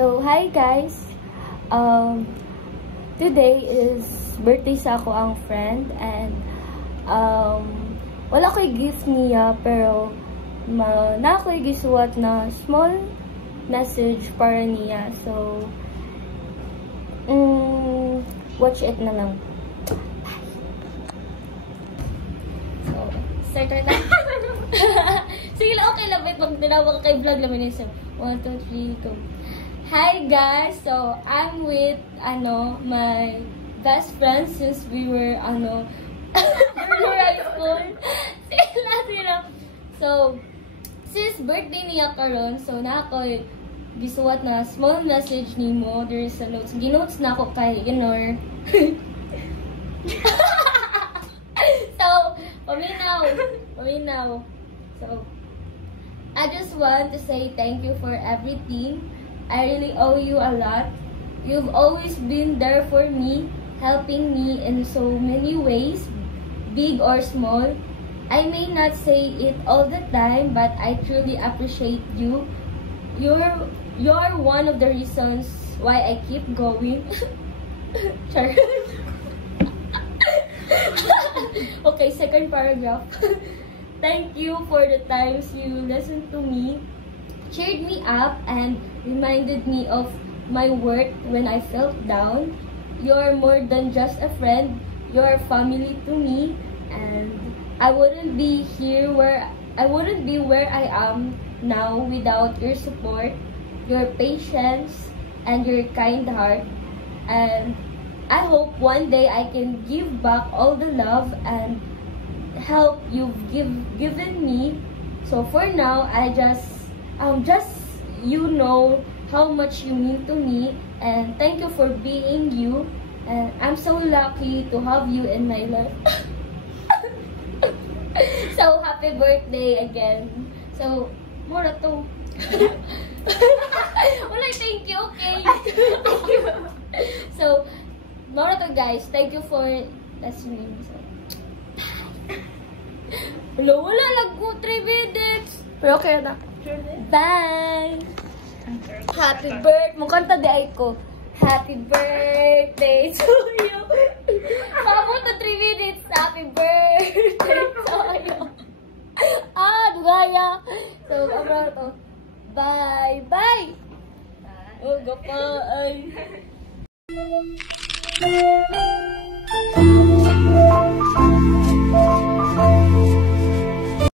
So, hi guys! Today is birthday sa ako ang friend and wala ko'y gift niya pero na ako'y gisuwat na small message para niya. So, watch it na lang. So, start na. Sige lang, okay lang. Pag tinawag ka kay vlog namin yun. So, 1, 2, 3, go. Hi guys! So, I'm with, my best friend since we were, high school. Sila. So, since birthday niya karon, so na ako gisuwat na small message ni mo. There is a notes. Ginotes na ako kay Inor. So, paminaw. So, I just want to say thank you for everything. I really owe you a lot. You've always been there for me, helping me in so many ways, big or small. I may not say it all the time, but I truly appreciate you. You're one of the reasons why I keep going. Okay, second paragraph. Thank you for the times you listened to me, cheered me up, and reminded me of my worth when I felt down. You're more than just a friend. You're family to me, and I wouldn't be where I am now without your support, your patience, and your kind heart. And I hope one day I can give back all the love and help you've given me. So for now, I just you know how much you mean to me, and thank you for being you. And I'm so lucky to have you in my life. So happy birthday again. So mura to. Wala, thank you, okay. Thank you. So mura to guys. Thank you for listening. So, wala lang ko 3 minutes. Pero okay na. Bye! Happy birthday! Mukanta di ay ko. Happy birthday to you! Makapunta 3 minutes. Happy birthday to you! Dugaya! So, abra to. Bye! Bye! Oh, gapa ay!